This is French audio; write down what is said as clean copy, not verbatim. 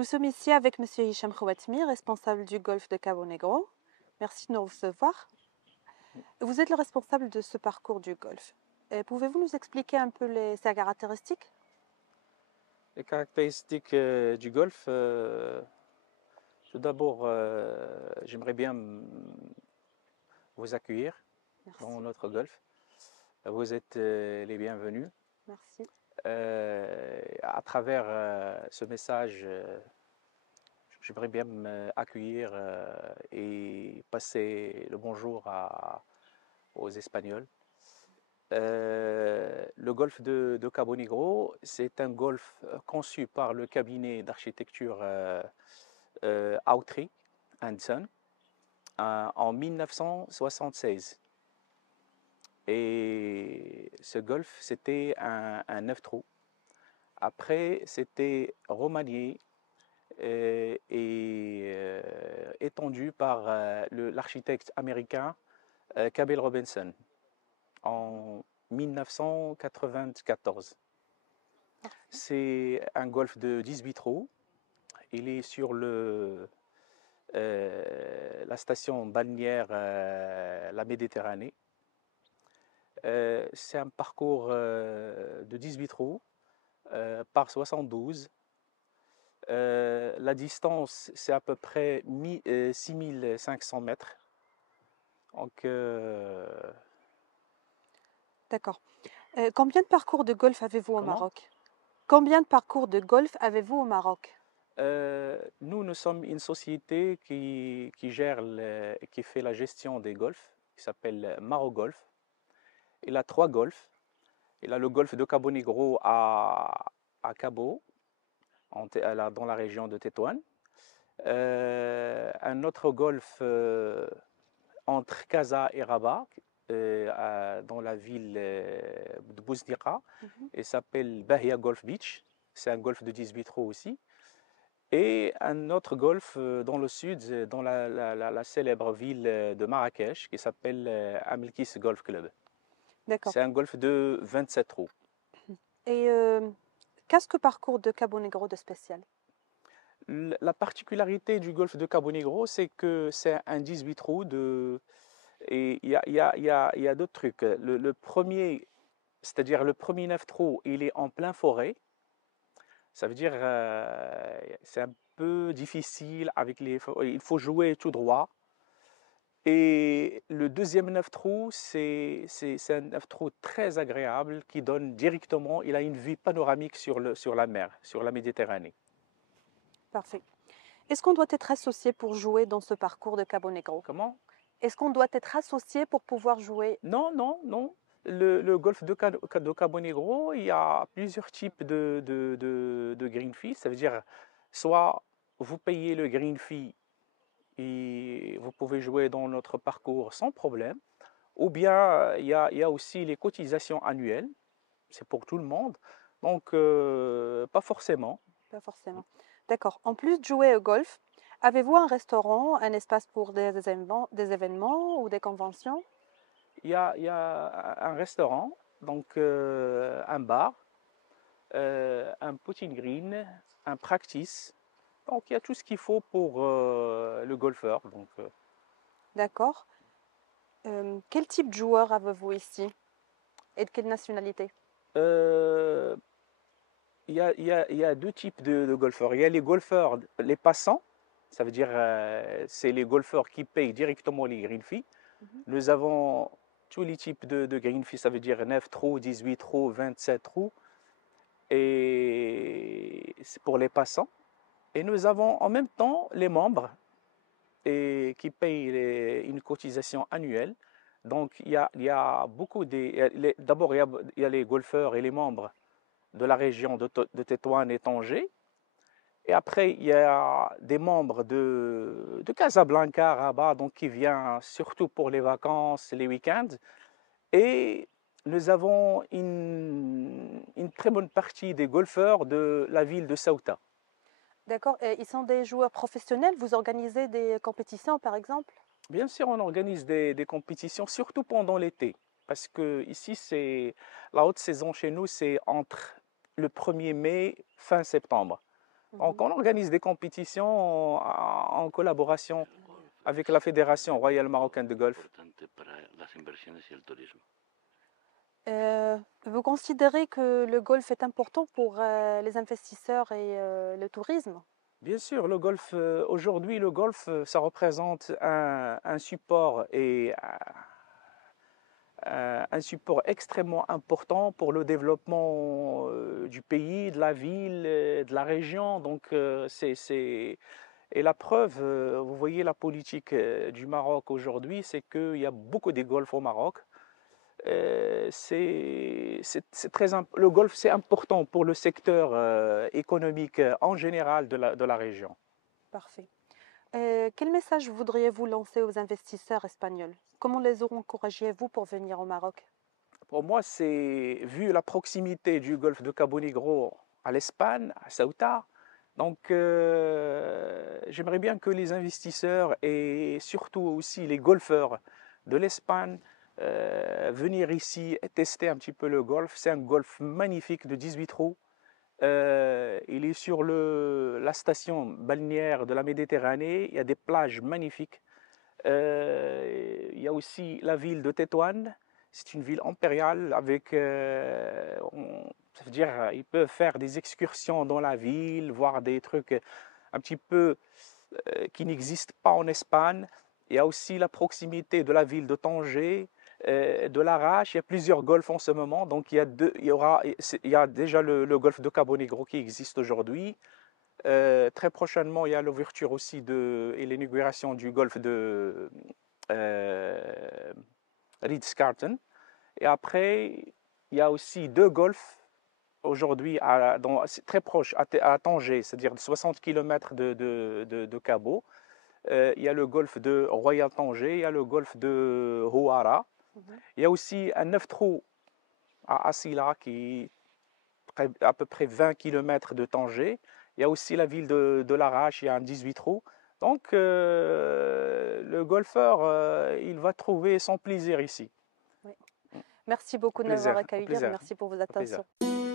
Nous sommes ici avec Monsieur Hicham Khouatmi, responsable du golfe de Cabo Negro. Merci de nous recevoir. Vous êtes le responsable de ce parcours du golfe. Pouvez-vous nous expliquer un peu ses caractéristiques? Les caractéristiques du golfe, tout d'abord, j'aimerais bien vous accueillir Merci. dans notre golfe. Vous êtes les bienvenus. Merci. À travers ce message, j'aimerais bien accueillir et passer le bonjour aux Espagnols. Le golfe de Cabo Negro, c'est un golfe conçu par le cabinet d'architecture Autry Son en 1976. Et ce golfe, c'était un 9 trous. Après, c'était remanié et étendu par l'architecte américain Cabell Robinson en 1994. C'est un golfe de 18 trous. Il est sur la station balnéaire La Méditerranée. C'est un parcours de 18 trous par 72. La distance, c'est à peu près 6500 mètres. Donc, D'accord. Combien de parcours de golf avez-vous au Comment? Maroc? Combien de parcours de golf avez-vous au Maroc? Nous sommes une société qui qui fait la gestion des golfs, qui s'appelle Maro Golf. Il a 3 golfs. Il a le golfe de Cabo Negro à Cabo, dans la région de Tétouan. Un autre golfe entre Casa et Rabat, dans la ville de Bouzdiqa. Il s'appelle Bahia Golf Beach. C'est un golfe de 18 trous aussi. Et un autre golfe dans le sud, dans la célèbre ville de Marrakech, qui s'appelle Amilkis Golf Club. D'accord. C'est un golfe de 27 trous. Et qu'est-ce que parcours de Cabo Negro de spécial? La particularité du golfe de Cabo Negro, c'est que c'est un 18 trous et il y a d'autres trucs. Le premier, c'est-à-dire le premier 9 trous, il est en plein forêt. Ça veut dire c'est un peu difficile il faut jouer tout droit. Et le deuxième 9 trous, c'est un 9 trous très agréable qui donne directement, il a une vue panoramique sur la mer, sur la Méditerranée. Parfait. Est-ce qu'on doit être associé pour jouer dans ce parcours de Cabo Negro? Comment? Est-ce qu'on doit être associé pour pouvoir jouer? Non, non, non. Le golfe de Cabo Negro, il y a plusieurs types de green fee. Ça veut dire, soit vous payez le green fee et vous pouvez jouer dans notre parcours sans problème, ou bien il y a aussi les cotisations annuelles, c'est pour tout le monde, donc pas forcément. Pas forcément. D'accord. En plus de jouer au golf, avez-vous un restaurant, un espace pour des événements ou des conventions? Il y a un restaurant, donc un bar, un putting green, un practice. Donc il y a tout ce qu'il faut pour le golfeur. Donc, D'accord. Quel type de joueur avez-vous ici et de quelle nationalité? euh, il y a deux types de golfeurs. Il y a les golfeurs, les passants, ça veut dire c'est les golfeurs qui payent directement les green fees. Nous avons tous les types de green fees, ça veut dire 9 trous, 18 trous, 27 trous. Et c'est pour les passants. Et nous avons en même temps les membres qui payent une cotisation annuelle. Donc, il y a beaucoup d'abord, il y a les golfeurs et les membres de la région de Tétouan et Tanger. Et après, il y a des membres de Casablanca, Rabat, donc qui viennent surtout pour les vacances, les week-ends. Et nous avons une très bonne partie des golfeurs de la ville de Ceuta. D'accord. Et ils sont des joueurs professionnels? Vous organisez des compétitions, par exemple? Bien sûr, on organise des compétitions, surtout pendant l'été, parce que ici, c'est la haute saison chez nous, c'est entre le 1er mai, fin septembre. Donc, Mhm. on organise des compétitions en collaboration avec la Fédération royale marocaine de golf. Vous considérez que le golf est important pour les investisseurs et le tourisme? Bien sûr, le golf, aujourd'hui, le golf, ça représente un support et un support extrêmement important pour le développement du pays, de la ville, de la région. Donc, Et la preuve, vous voyez la politique du Maroc aujourd'hui, c'est qu'il y a beaucoup de golf au Maroc. Le golf, c'est important pour le secteur économique en général de la région. Parfait. Quel message voudriez-vous lancer aux investisseurs espagnols? Comment les encouragez-vous pour venir au Maroc? Pour moi, c'est vu la proximité du golfe de Cabo Negro à l'Espagne, à Ceuta. Donc, j'aimerais bien que les investisseurs et surtout aussi les golfeurs de l'Espagne venir ici et tester un petit peu le golf. C'est un golf magnifique de 18 trous. Il est sur la station balnéaire de la Méditerranée. Il y a des plages magnifiques. Il y a aussi la ville de Tétouan. C'est une ville impériale avec, ça veut dire, ils peuvent faire des excursions dans la ville, voir des trucs un petit peu qui n'existent pas en Espagne. Il y a aussi la proximité de la ville de Tanger, de l'Arrache. Il y a plusieurs golfs en ce moment. Donc il y a déjà le golfe de Cabo Negro qui existe aujourd'hui. Très prochainement, il y a l'ouverture aussi et l'inauguration du golfe de Ritz-Carlton. Et après, il y a aussi deux golfs aujourd'hui très proche, à Tanger, c'est-à-dire 60 km de Cabo. Il y a le golfe de Royal Tanger, il y a le golfe de Houara. Mhm. Il y a aussi un 9 trous à Asila qui est à peu près 20 km de Tanger. Il y a aussi la ville de Larache, il y a un 18 trous. Donc, le golfeur, il va trouver son plaisir ici. Oui. Merci beaucoup Au de m'avoir plaisir, au accueilli et plaisir, merci pour vos au plaisir. attentions.